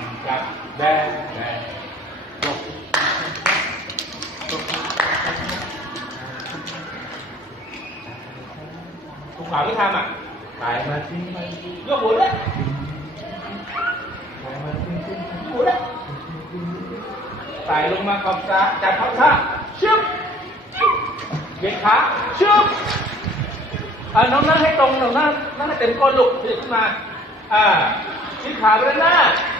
ำจับแดงแดงตกทุกขวาไม่ทำอะตายมาทิ้งไปยกหัวด้วยตายมาทิ้งทิ้งหัวด้วยไต่ลงมาขอบซ้าจับขอบซ้าเชึบเบียดขาชึบอ่าน้องนั่งให้ตรงน้องนั่งนั่งให้เต็มก้นลูกตียขึ้นมา อ่าชิดขาไปด้านหแล้วนะา